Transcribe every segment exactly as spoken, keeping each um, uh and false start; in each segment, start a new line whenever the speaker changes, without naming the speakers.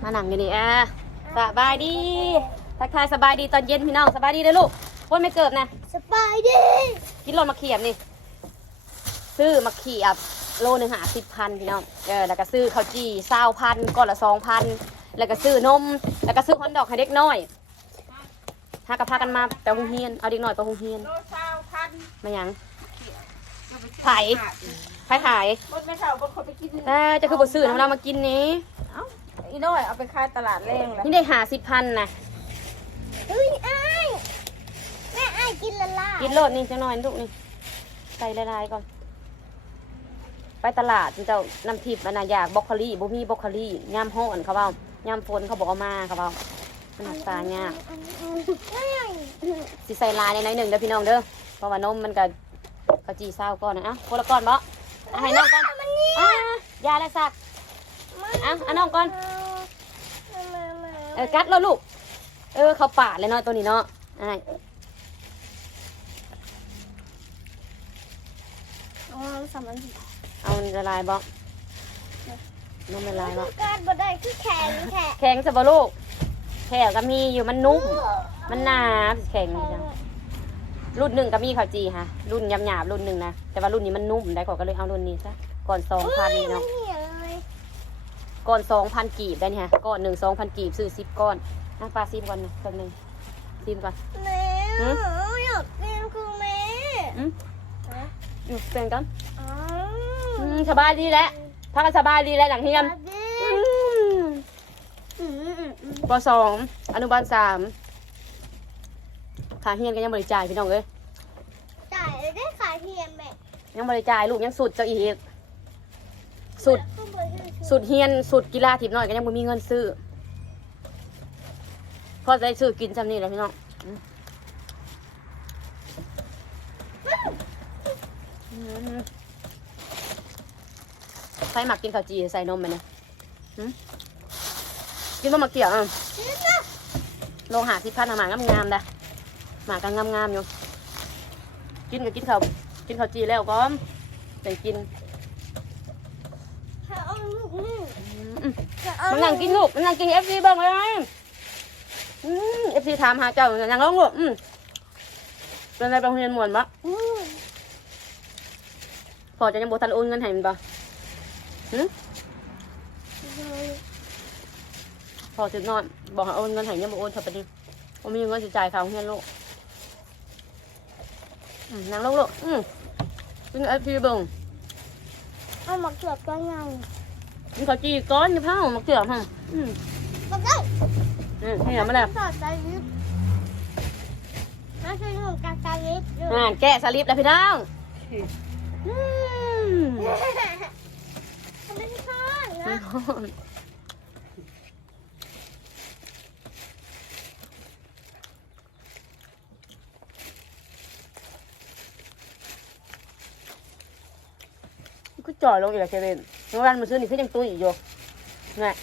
มาหนังอยู่นี่อ่ะสบายดีทักทายสบายดีตอนเย็นพี่น้องสบายดีเด้อลูกวันไม่เกิดนะ
สบายดี
กินโลมาเขียบนี่ซื้อมาเขียบโลหนึ่งหาสิบพันพี่น้องเออแล้วก็ซื้อข้าวจี่เศร้าพันก้อนละสองพันแล้วก็ซื้อนมแล้วก็ซื้อฮอนดอกให้เด็กน้อยถ้ากระพากันมาไปโรงเรียนเอาเด็กน้อยไปโรงเรียนมายังไผ่ไผ่ขายอ่าจะคือบทซื้อน้ำเรามากินนี้
อีน้อยเอาไปขายตลาดแรงเลย
นี่ได้หาสิบพันนะ
เฮ้ยไอ้แม่ไอ้กินละลาย
กินโลดนี่จะน้อยลูกนี่ใส่ละลายก่อนไปตลาดเจ้าน้ำทิพย์มันอยากบล็อกโคลี่บุมีบล็อกโคลี่ย่ำห้อนเขาเปล่าย่ำฝนเขาบอกเอามาเขาเปล่ามันหนักตาเนี่ยสิใส่ลายในไหนหนึ่งเด้อพี่น้องเด้อเพราะว่านมมันกับกะจีเศร้าก้อนนะอ่ะคนละก้อนบ่ให้น้องก้อนอ่ะยาและสักอ่ะอ่ะน้องก้อนเออกัดแล้วลูกเออเขาปาดเลยเนาะตัวนี้เนาะไอ้
อ๋อสามพันสี่
เอาละลายบ่นมละลายบ่
การบ่ได้คือแข็งแข็ง
แข็งจะบ่ลูกแข็งก็มีอยู่มันนุ่มมันหนาแข็งจังรุ่นหนึ่งก็มีข้าวจีค่ะรุ่นยำหยาบรุ่นหนึ่งนะแต่ว่ารุ่นนี้มันนุ่มได้ก่อนก็เลยเอารุ่นนี้ซะก่อนสองพันเนาะก่อนสองพันกีบได้เนี่ยก่อนหนึ่งสองพันกีบซื้อสิบก้อนนั่งปลาซิมก่อนนะตัวหนึ่งซิมก่อน
แม่อยากกินคือแม่
อืมอยู่เปลี่ยนกันอืมสบายดีแล้วพักกันสบายดีแล้วหลังเฮียนปสองอนุบาลสามขาเฮียนก็ยังบริจาคพี่น้องเลย
จ่ายได้ขาเทียมแม่
ยังบริจาคลูกยังสุดเจ้าอีกสุดสุดเฮียนสุดกีฬาทีมน้อยก็ยังไม่มีเงินซื้อพอได้ซื้อกินจำนี่แหละพี่น้องใส่หมักกินข้าวจีใส่นมไปเนี่ยกินมะมะเกี่ยวอ่ะลงหาสิพันหมากงามๆได้หมากันงามๆอยู่กินกับกินข้าวกินข้าวจีแล้วก็ใส่กินมันนั่งกินลูกมันนั่งกินเอฟซีบ้างเลยเอฟซีถามหาเจ้าอย่างร้องลูกเป็นอะไรไปโรงเรียนมวนปะพอจะยังโบทันโอนเงินให้มันปะพอจุดนอนบอกให้โอนเงินให้ยังโบโอนเท่านี้ผมมีเงินจะจ่ายเขาโรงเรียนลูกนั่งลงลูกกินเอฟซีบ้าง
เอาหมักเกือบก็ยัง
มีข้าวจีก้อนอยู่เผาหมักเกือบฮะอืม
มาได้
นี่เห็นไหมล่ะ
สอดสลิปน่าจะอยู่กับสลิป
อ่าแกะสลิปแล้วพี่น้องอืม
ไม่ใช่นะ
ก็จ่อยลงอีกแล้วเควินเมื่อวานมาซื้อนี่คือยังตุ้ยอยู่ไง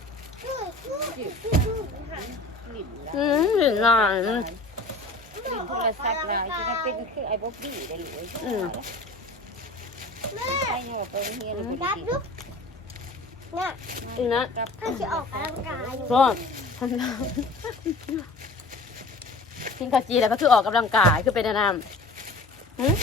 อืมเห็นหน่อย
ลินโทรศัพท์นะจะได้เป็นคือไอ้บ๊อบบี้ได้หรืออืม
แม่
ไอ้เนี่ยไปเฮียนไป
กัดลูกเนี่ย
อีกนะ
ถ้าจะออกกำลังกายอยู่
ก็ทำน้ำกินข้าวจีแล้วก็คือออกกำลังกายคือเป็นน้ำหืม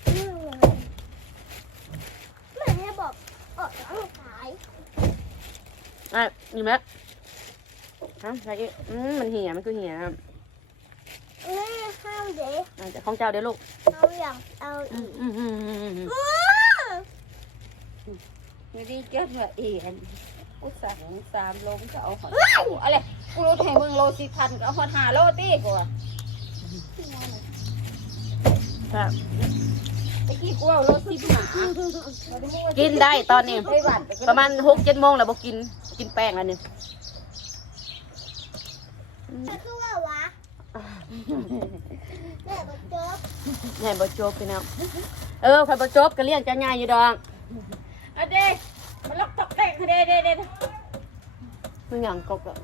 แม่ให้บอกออกกำลังกาย
อ่ะอยู่ไหมฮะอะไรอีกอืมมันเหี่ยมันคือเหี่ย
แม่ห้ามเด็ก
อ่ะจะของเจ้าเดี๋ยวลูก
เอาอย่างเอาอีก
อืมอืมอืมอืม
ไม่ได้เก็บว่าอีอันกูสั่งสามโลก็เอาหอยอะไรกูรู้แทงมึงโลสี่พันก็เอาหอยหาโลตีกูอ่ะ
ครับ
ไอ้กี้กูเอาโลสิบหา
กินได้ตอนนี้ประมาณหกเจ็ดโมงแล้วบอกกินกินแป้งแล้วนี่
คือว่าวะแม่บดจบ
แม่บดจบพี่น้องเออใครบดจบก็เลี้ยงจะง่ายอยู่ดอง
อะเด็กมันล็อกตอกเตะเด็ดเด็ดเด็ด
มันอย่างกบอ่ะ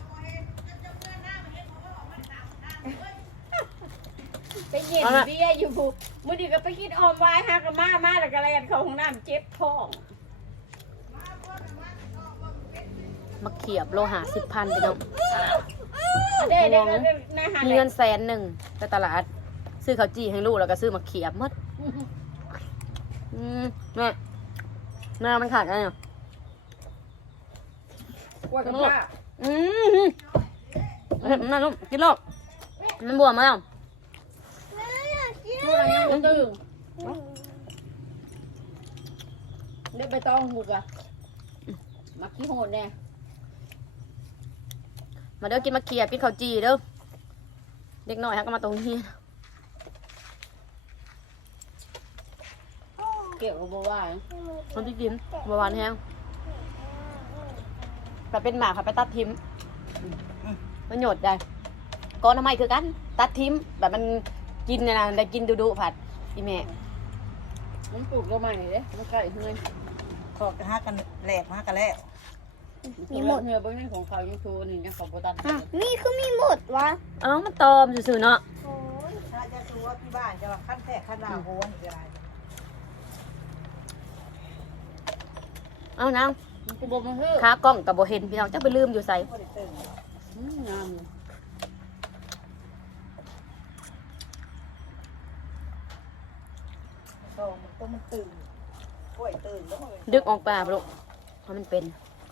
ไปเย็นเบี้ยอยู่มื่อดีก็ไปกินออมไว้ฮะกับมามาแล้วก็แลนเขาห้องน้ำเจ็บท้อง
มมาเขียบโลหะสิบพันพี่น้อง
เด้เด้เด้นายหา
มีเงินแสนหนึ่งไปตลาด ซื้อข้าวจี่ให้ลูกแล้วก็ซื้อมาเขียบหมดอืมแม่หน้ามันขาดอะไรเนี่ย
กล้วยกับผ้า
อืมเห็นมันลูกกินลูกมันบวมมาแล้ว
แม่อยากกิน
ลูกอะไรยังตื่นเด็กไปต้องหุกอะมักขี้โหดแน่
มาเด้อกินมาเขียบกินข้าวจี่เด้อเด็กน้อยฮะก็มาตรงนี้
เกี่ยวกับบัว
คนที่กินบหวานแห้งแต่เป็นหมาค่ะไปตัดทิมมันหยดได้ก้อนทำไมคือกัน ตัดทิมแบบมันกินเนยนะได้กินดุดุๆผัดอีแม่
มันปลูกก็ใหม่เลยมันไก่เงิน
ขอกห้ากันแหลกห้ากันแล้ว
มีหมดเนื้อเบื้องนี้ของเขายูทูบนี่ยังเขาโบตัน
มีคือมีหมดวะ
เอ้ามันตอมซื่อๆเนาะ
โอ้ย
ถ้าจะดูว่าพี่บ้านจะว่าขั้นแทกขั้นดาวโหนคืออะไร
เอ้านาง
มันกูบอกมาเฮ้ย
ขากล้องกับโบเห็นพี่น้องจะไปลืมอยู่ใส่
ก็ได้ตื่น
งาม
โตมันต้องมันตื่นกล้วยตื่นแล้วมัน
ดึกออกปลาปลูกเพราะมันเป็น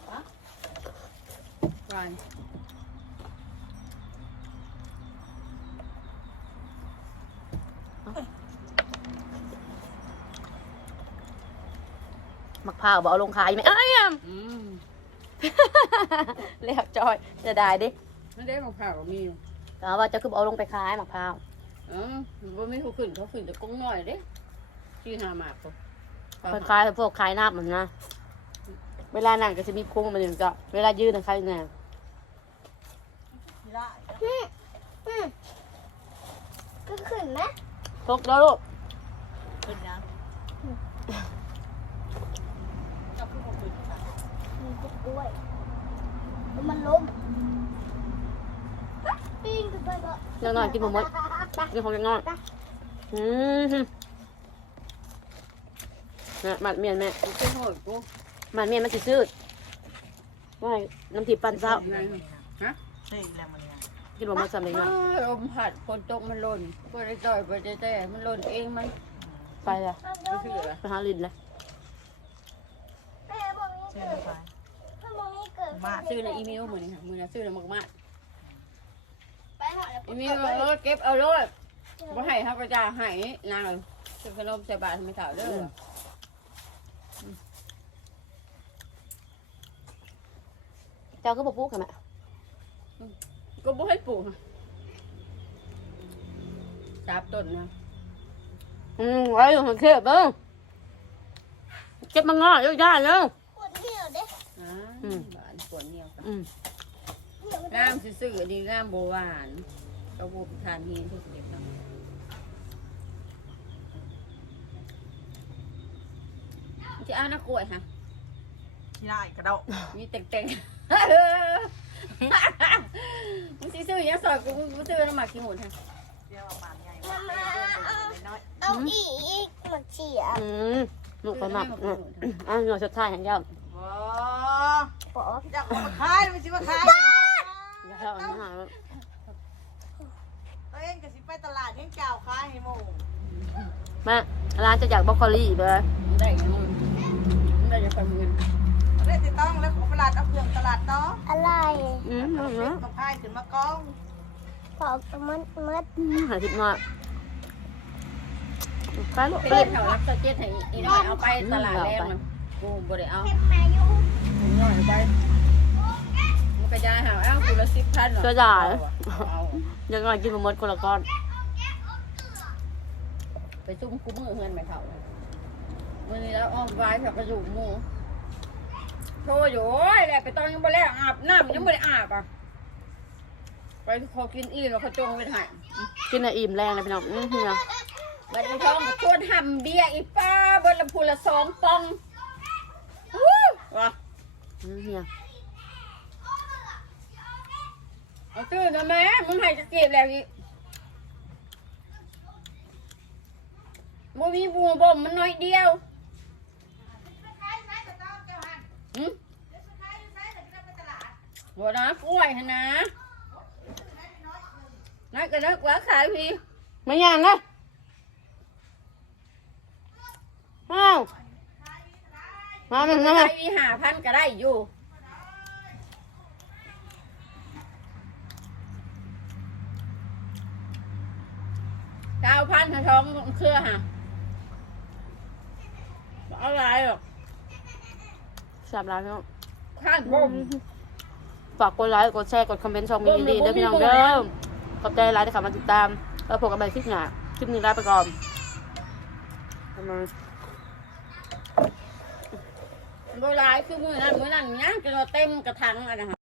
วาน
มะพร้าวบเอาลงขายไหมเอ้ย
อืม
เรียกจอยจะได้ดิ
นั่นได้ของข้าวก็มี
แต่ว่าจะคือบ่เอาลงไปขายมะพร้าว
อ๋อว่าไม่เขาขึ้นเขาขึ้นแต่กงน้อยเด้ที่หาหมากก็
ไปขายพวกขายน้ำมันนะเวลานั่งก็จะมีโค้งมันหนึ่งก็เวลายืนนะใครเนี่ย
พี่ละ
อืมอืมก็ขึ้นไหม
ตกแล้วลูก
ขึ้นยังจับขึ้นมาขึ้นค่ะ
มีกด้วยแล้วมันล้มปิ้งขึ้นไปก็
ยังนอนกินหมดหมดกินของยังนอนอืมเนี่ยมัดเมียนแม่
กูเป็นโหดกู
มัดเมียนมันสิซื้อว่าให้น้ำทิพย์ปั่นเช้า
ฮะ
เฮ้ยแล้วมันยัง
กินหมดหมดสามเลยเนาะ
ลมผัดฝนตกมันหล่นก็ได้ต่อยไปแต่มันหล่นเองมัน
ไปเลย
ก็คืออะไร
ไปหาลินเลย
แม่บอกนี้
เชื่อ
เกิด
ไป
ถ้าบอกนี้เกิด
มา
ซื้อในอีเมลเหมือนค่ะมือนะซื้อในมากมาก
ไปหาแล้ว
อีเมลเออเก็บเอาเลยว่าให้เขาก็จะให้นางเลยซื้อขนมใส่บาตรทำไมสาวเด้อ
เจ้าก็บอกปุ๊กกันแม่
ก็บ่ให้ปลูกจับต้นนะ
อืมไว้อยู่หันเขียบเด้อเก็บมางอเยอะได้เด้อ
ปวดเหนียวเด้
อ่าหวานปวดเหนียวกัน
อืม
เหนียว
งามซื่อๆดีงามโบหวานก็โบทานฮีนทุกเด็กนะจะเอาหน้ากล้วยฮะ
พี่ละกระโดด
มีเต่งๆมึงสิซื้อยังสอยกูมึงซื้อน้ำหมักขี้หมูฮะ
เดี๋ยวเอาปานใหญ่
มามาเอา
น้อย
เอาอีกมาเฉียบ
อืมลูกไปหมักอ่ะอ่ะหน่อยสุดท้ายอย่างเดียว
โอ้
ปอ
อยากมาขายมันสิมาขาย
อย่าเข้าอันนี้หา
ตัวเองก็สิไปตลาดเห็นเจ้าขายให้หมู่
แม่ร้านจะอยากบรอกโคลี่เลย
ได้เงินได้จะทำเงิน
ได้ติดต้องแล้วของตลาดเอาเครื่องตลาดต่อ
อะไร
อืม
เอา
อืม
เฟ
อื
ซ
ม
มาพายขึ้นมากอง
ปอมันมัด
หาทิพย์หน่อยไปลูก
เป็
ไป
นแถวรับสเก็ตให้อีน้อยเอาไปตลาดแรงมันกูบ่ได้เอา
เก็บแม่อยู่
น้อยไปมันกระจายหาเอ้ากูละสิบพันหรอ
ก็ได้
เอา
ยังไงกินหมดคนละก้อน
ไปซุ่มกูมือเฮือนไปเขาวันนี้แล้วอ้อมไว้กับกระดูกหมูโทรอยู่โอ้ยแหละไปตอนยังบ่แล้วอาบน้ำยังบ่ได้อาบอ่ะไปขอกินอีแล้วเขาจงไปถ่าย
กินอะอิ่มแรงเลยพี่น้องอืมเฮีย
บัดนี้ท้องกับชวนทำเบียร์อีป้าเบิดละพูละสองปองวู้ว่ะ
อืมเฮีย
เอาตื้อนะแม่มึงให้จะเก็บแล้วอีบ่มีบัวบ่มมันน้อยเดียวหืมหัวนะกล้วยฮะนะนักก็นักว่าขายพี่
ไม่ยังนะอ้าวมาเป็นไง
ขายพี่ห้าพันก็ได้อยู่เก้าพันทองเครือฮะเอาอะไรหรอก
สามล้านเนาะ
ข้านบม
ฝากกดไลค์กดแชร์กดคอมเมนต์ช่องมีดีๆด้วยพี่น้องเด้อขอบใจไลค์ที่เข้ามาติดตามแล้วพบกันใหม่คลิปหน้าคลิปนี้ลาไปก่อนประมาณ
โบราณคือมือนั้นมือนั้นย่างจนเราเต็มกระถางอะนะฮะ